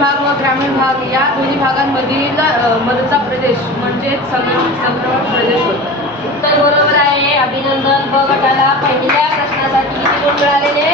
भाग व ग्रामीण भाग या दोन्ही भागांमधील मधचा प्रदेश म्हणजे संक्रमण प्रदेश होता. उत्तर बरोबर आहे. अभिनंदन. ब गटाला पहिल्या प्रश्नासाठी किती गुण मिळालेले?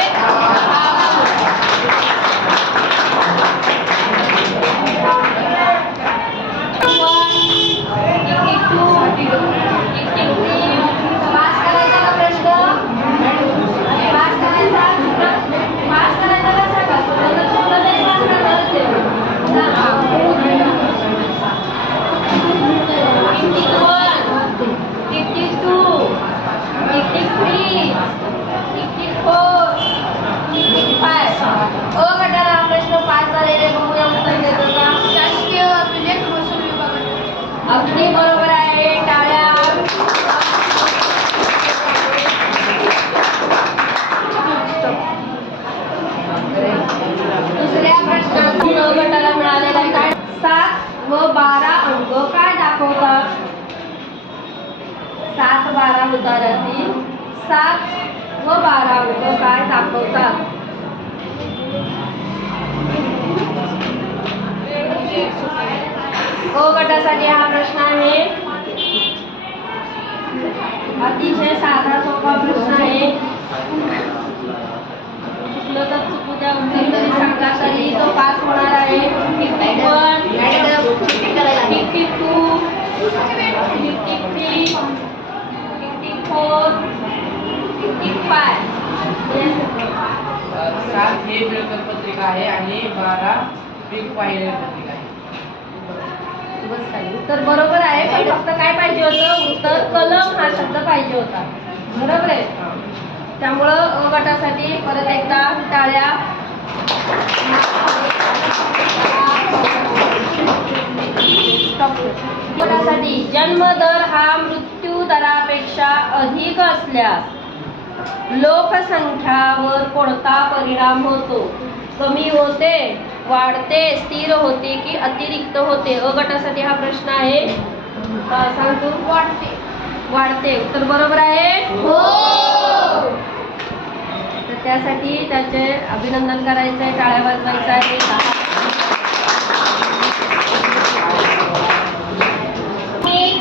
7-12 उतारातील 7 व 12 अंक काय दाखवतात? क गटासाठी हा प्रश्न आहे. अतिशय साधा सोपा प्रश्न आहे. चुकलं तर चुकू द्या, उत्तर जरी सांगा तरी तो पास होणार आहे. 51, 52, 53, 54, 55. 7 हे मिळकत पत्रिका आहे आणि 12 पीक पाहिजे पत्रिका आहे. उत्तर बरोबर आहे, पण फक्त काय पाहिजे होतं? उत्तर कलम हा शब्द पाहिजे होता. बरोबर आहे. त्यामुळं अ गटासाठी परत एकदा टाळ्या. गटासाठी जन्मदर हा मृत्यू दरापेक्षा अधिक असल्यास लोकसंख्यावर कोणता परिणाम होतो? कमी होते, वाढते, स्थिर होते की अतिरिक्त होते? अ गटासाठी हा प्रश्न आहे. सांगतो. वाढते. उत्तर बरोबर आहे. हो. तर त्यासाठी त्याचे अभिनंदन करायचं आहे, टाळ्या वाजवायचं आहे.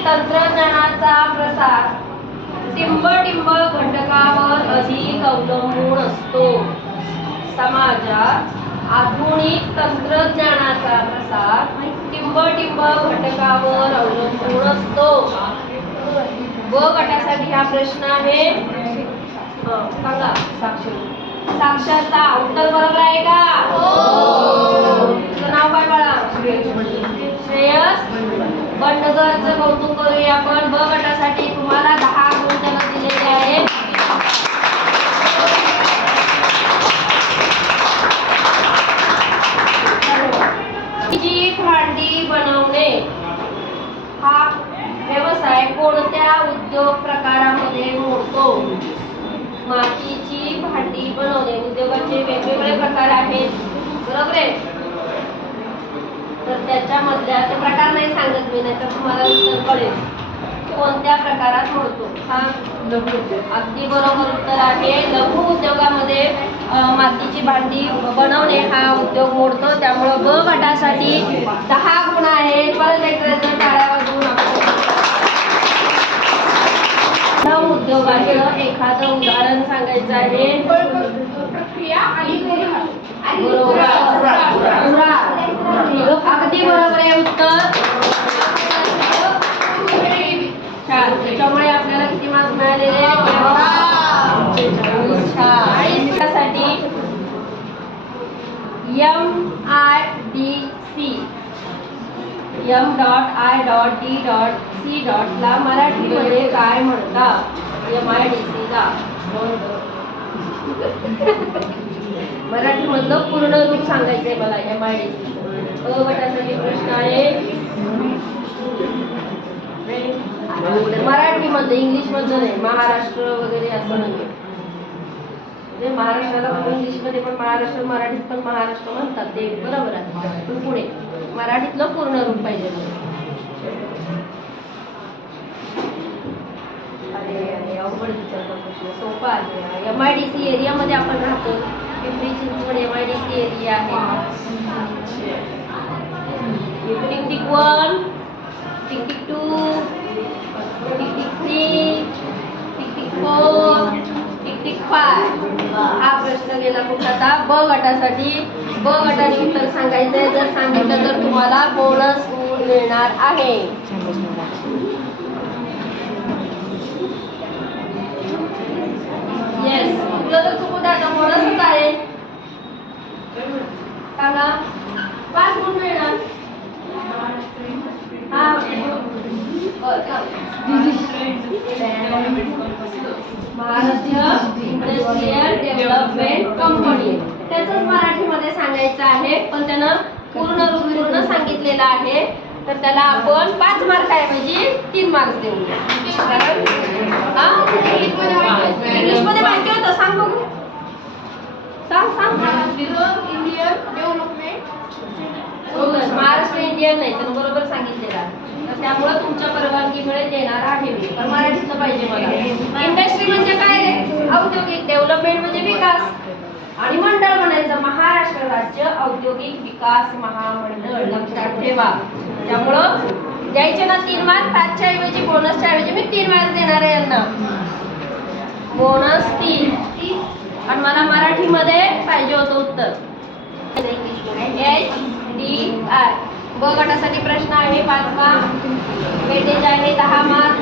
तंत्रज्ञानाचा प्रसार टिंब घटकावर अधिक अवलंबून असतो. समाजात आधुनिक तंत्रज्ञानाचा प्रसार टिंब घटकावर अवलंबून असतो. ब गटासाठी हा प्रश्न आहे. सांगा. साक्षरता. उत्तर बरोबर आहे का? तुझं नाव काय बाळा? श्रेयस बंडगरचं कौतुक करूया आपण. ब गटासाठी तुम्हाला 10 गुण त्याला दिलेले आहेत. भांडी बनवणे हा व्यवसाय कोणत्या उद्योग प्रकारामध्ये मोडतो? मातीची भांडी बनवणे उद्योगाचे वेगवेगळे प्रकार आहेत. बरोबर आहे. तर त्याच्यामधल्या ते प्रकार नाही सांगत मी, नाही तर तुम्हाला उत्तर कळेल कोणत्या प्रकारात मोडतो. अगदी बरोबर उत्तर आहे. लघु उद्योगामध्ये मातीची भांडी बनवणे हा उद्योग मोडतो. त्यामुळं ब गटासाठी 10 गुण आहेत. परत एकदा टाळ्या वाजवून आपण उद्योगाचं एखादं उदाहरण सांगायचं आहे. अगदी बरोबर आहे उत्तर. छान. त्याच्यामुळे आपल्याला किती मार्क्स मिळालेले? 40साठी MIDC ला मराठीमध्ये काय म्हणतात? MIDC ला मराठीमधलं पूर्ण रूप सांगायचंय मला. MIDC. अ गटासाठी प्रश्न आहे. मराठीमध्ये, इंग्लिशमधलं नाही. महाराष्ट्र वगैरे असं नाही. महाराष्ट्राला इंग्लिशमध्ये पण महाराष्ट्र, मराठीत पण महाराष्ट्र म्हणतात ते बरोबर आहे. पण पुढे मराठीतलं पूर्ण रूप पाहिजे. अरे अवघड विचारता प्रश्न. सोपा आहे. MIDC एरियामध्ये आपण राहतो. पिंपरी चिंचवड MIDC एरिया आहे. प्रश्न गेला कुठला आता ब गटासाठी. ब गटाने उत्तर सांगायचंय. जर सांगितलं तर तुम्हाला बोनस गुण मिळणार आहे. येस, चुकलं तर चुकू द्या, आता बोनसच आहे. सांगा, 5 गुण मिळणार. हा महाराष्ट्र इंडस्ट्रियल डेव्हलपमेंट कंपनी. त्याचंच मराठीमध्ये सांगायचं आहे, पण त्यानं पूर्ण सांगितलेलं आहे. तर त्याला आपण 5 मार्क ऐवजी 3 मार्क्स देऊया. इंग्लिशमध्ये माहिती होतं, सांग बघू. सांग. इंडियन डेव्हलपमेंट महाराष्ट्र इंडियन नाही तर बरोबर सांगितलेलं आहे. तर त्यामुळे तुमच्या परवानगीमुळे देणार आहे मी. तर मराठीतलं पाहिजे मला. इंडस्ट्री म्हणजे काय रे? औद्योगिक. डेव्हलपमेंट म्हणजे विकास. आणि मंडळ म्हणायचं महाराष्ट्र राज्य औद्योगिक विकास महामंडळ. लक्षात ठेवा. त्यामुळं द्यायचे ना 3 मार्क. 5च्या ऐवजी बोनसच्या ऐवजी मी 3 मार्क देणार आहे यांना. बोनस 3. आणि मला मराठीमध्ये पाहिजे होतं उत्तर. HDI. ब गटासाठी प्रश्न आहे 5वा. वेटेज आहे 10 मार्क.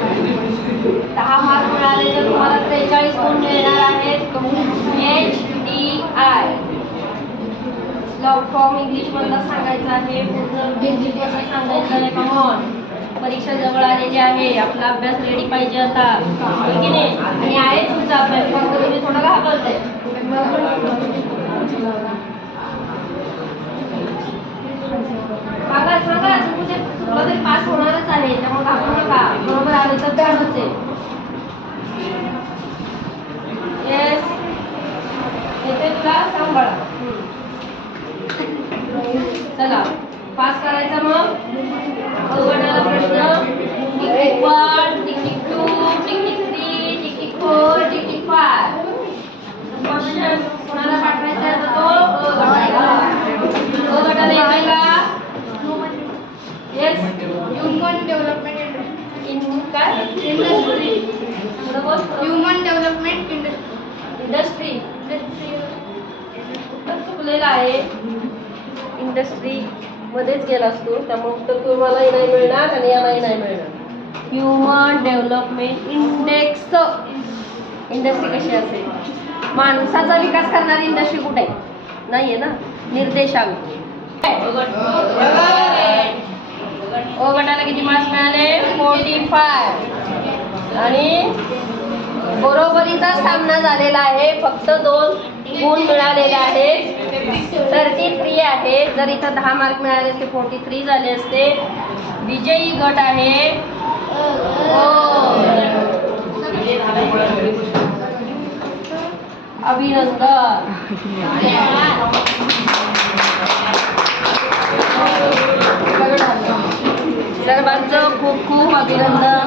10 मार्क मिळाले तर तुम्हाला 43 गुण मिळणार आहेत. HDI. लॉंग फॉर्म इंग्लिश मधला सांगायचा आहे. पूर्ण बेसिक कसं सांगायचं आहे. कमॉन, परीक्षा जवळ आलेली आहे. आपला अभ्यास रेडी पाहिजे आता, की नाही? आणि आहे तुमचा अभ्यास, फक्त तुम्ही थोडं घाबरताय. सांगा तुझे तुला तरी पास होणारच आहे. त्यामुळे घाबरू नका. बरोबर आलं तर छानच आहे. येस, येते तुला सांभाळा. चला पास करायचा. मग अवघडाला प्रश्न. Tick 1, tick 2, tick 3, tick 4, tick 5. Question कोणाला पाठवायचा आहे तो अ गटाला येते का? येस. ह्युमन डेव्हलपमेंट काय? इंडस्ट्री. ह्युमन डेव्हलपमेंट इंडस्ट्री चुकलेला आहे. इंडस्ट्री मध्येच गेला असतो, त्यामुळे उत्तर तुम्हालाही नाही मिळणार आणि यालाही नाही मिळणार. Human development index. इंडस्ट्री कशी असेल? माणसाचा विकास करणारी इंडस्ट्री कुठे आहे? नाहीये ना. निर्देशांक. ओ गटाला किती मार्क्स मिळाले? 45. आणि बरोबरीचा सामना झालेला आहे. फक्त 2 गुण मिळालेले आहेत. 33 आहे. जर इथं 10 मार्क मिळाले असते 43 झाले असते. विजयी गट आहे अभिनंदन. सर्वांचं खूप खूप अभिनंदन.